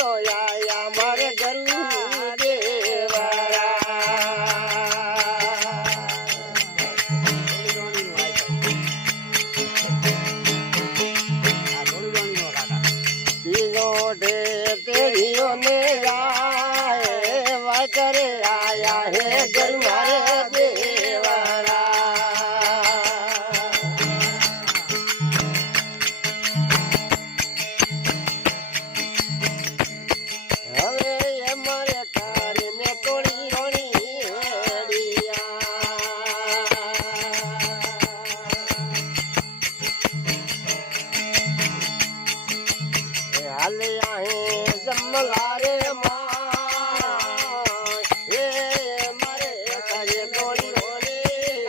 તો આયા મારે ગરુ દેવરા तेरियो ने आए वाकर आया है घर मारे देवरा હવે અમારે કારને તોડી રોણી હાલે આહે જમલારે એ મારે કારે તોડી રોણી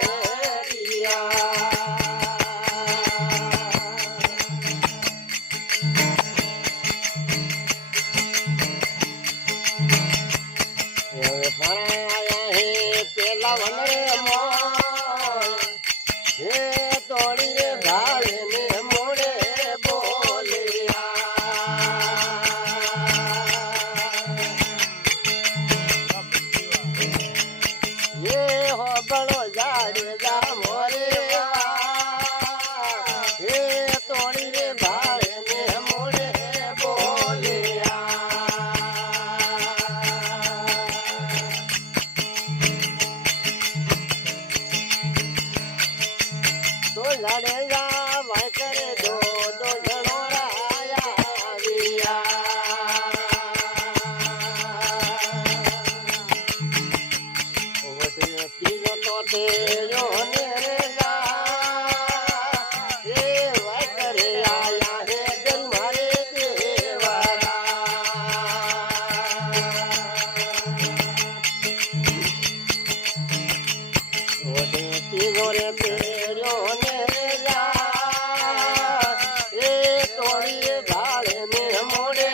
હવે ભણાયા હે પેલા વનરે હે તોડી રે ભાળે ને મોડે બળો જાડે જા મોરે હે તોડી રે ભાળે ને મોડે તો જાડે જા ભાઈ કરે દો જણો રાયા તીજો તો તેજો ને એ વાય કરે આયા હે દિલ મારે દેવરા ઓડે તીજો રે તેજો ને એ તોડી ભાળે ને મોડે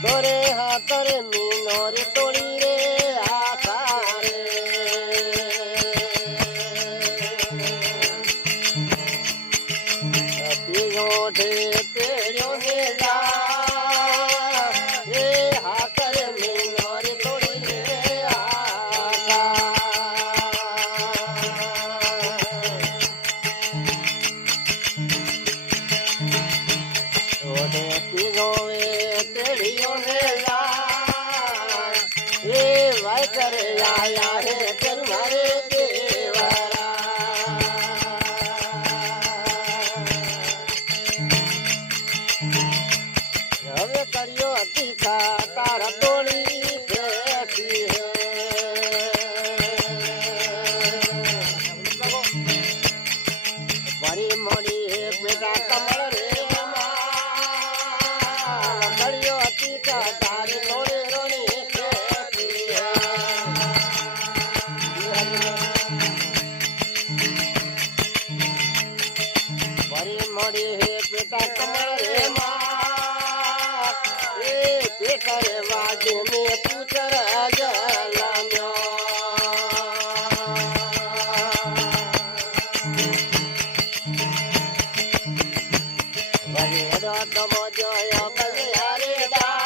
દોરે હાથરે મીનોર તોડી રે આસારે તીગોઠે તેડ્યો ને જા એ હાથરે મીનોર તોડી રે આસા તીગોવે તેડ્યો ને એ વાય કરે આયા હે ઘર મારે દેવરા હવે કર્યો હતી તારા તોડી બેસી ફરી મળી હે બેટા કમળ રે કર્યો હતી તારી તોડી રોણી મળી હે પેટા કમળ રે એ પેટા રે વાગે ને પૂછર જલામ્યો વગેરો તમો જોયો બલિયારે દા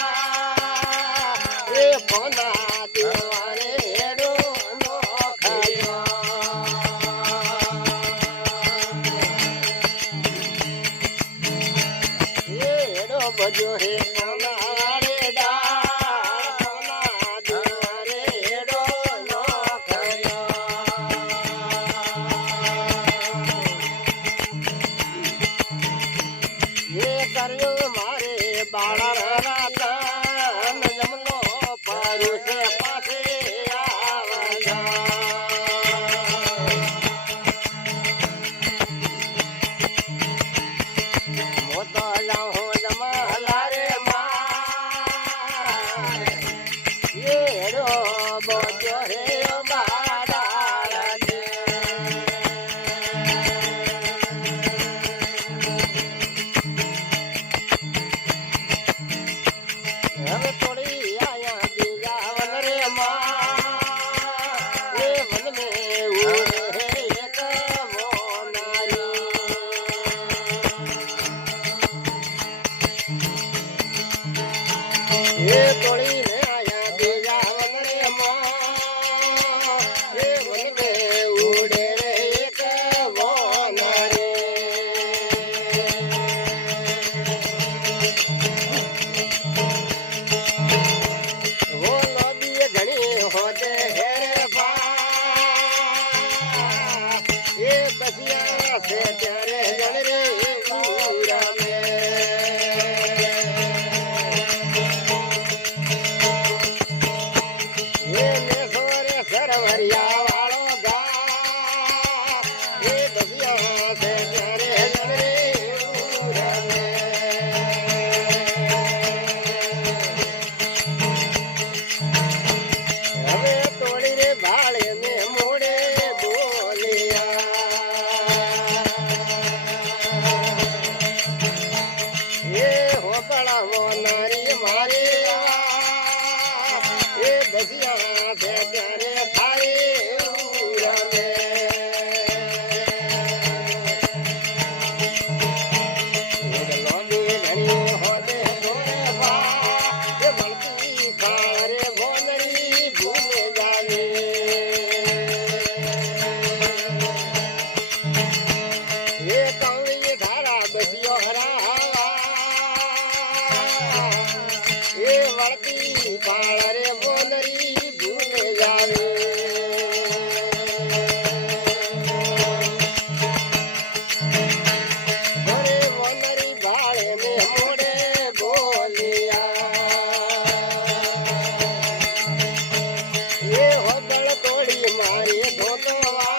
એ પોના દેવારે હેડો નો ખાયો બજો હે નારે દા દુરે હેડો નો કર્યો એ કર્યો બોલિયા વાળો ગા એ બસિયા છે ત્યારે જનરે ઉરમે હવે તોડી રે ભાળે ને મોડે બોલિયા એ હોકળા મોનારી મારે એ બસિયા છે ત્યારે થાય ઉરમે લોબી ઘણી હોતે જોરે વા એ બળતી કારે બોનરી ભૂલે જાવે એ કવળી ધારા બસિયો હરાવા એ વળતી પાળ રે બોનરી ભૂલે જાવે અરે બોનરી ભાળે ને મોડે બોલિયા એ હોદળ તોડી મારી ધોતવા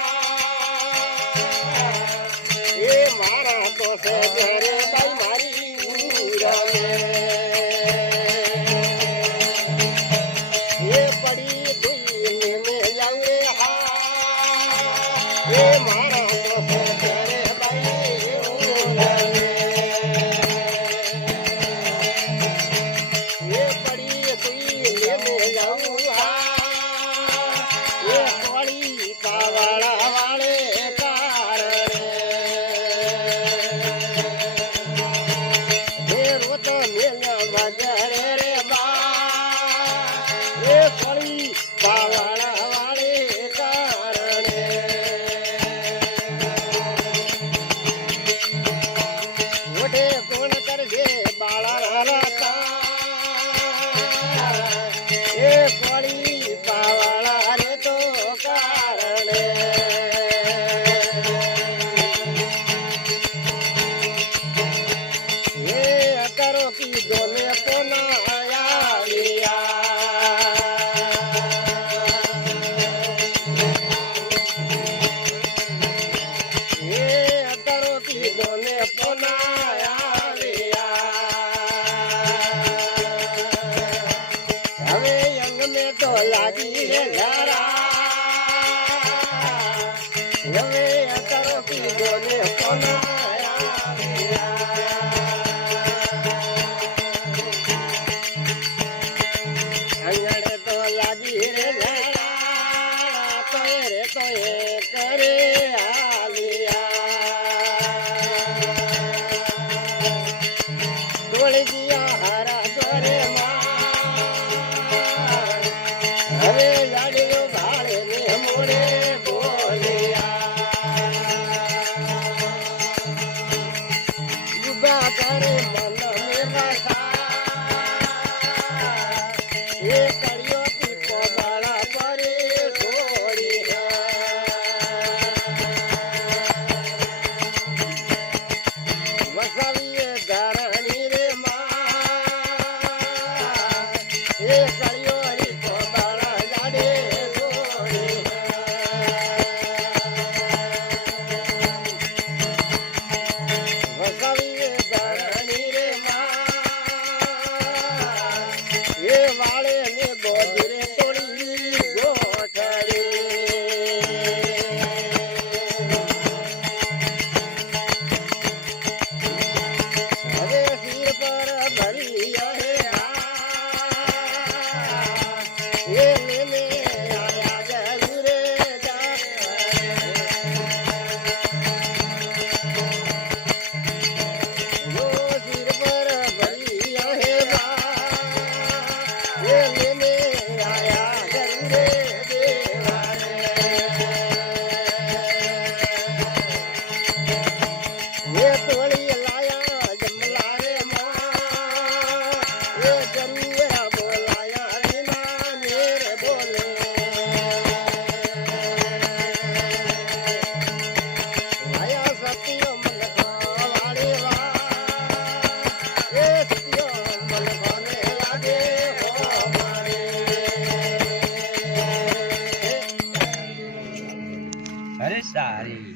એ મારા તો છે ઘરે બાઈ મારી ઉરમે એ પડી ધોઈને ને જાવે હા એ મારા તો છે ઘરે બાઈ ઉરમે એ પડી ધોઈને ને જાવું હા એ કોળી પાવાળા વાળે કારણે એ રોત મેલ્યા વગરે રે બા એ કોળી પાવાળા વાળે કારણે મોઢે કોણ કરશે બાળા રાતા એ કોળી પાવાળા રે તો કારણે એ અકરો કીધો ને પોના આવ્યા એ અકરો કીધો ને પોના આવ્યા હવે અંગ મે તો લાગી રે ઝારા હવે અકરો કીધો ને પોના અંગડે તો લાગી રે ઝારા તોય રે તોય કરે આલિયા તોળી ગયા હારા જોરે માં હવે લાડ્યો ભાળે ને મોડે બોલિયા યુગા કરે મન મેવાસા એ કળિયો પીપો બાળા કરે છોડી અરે સારી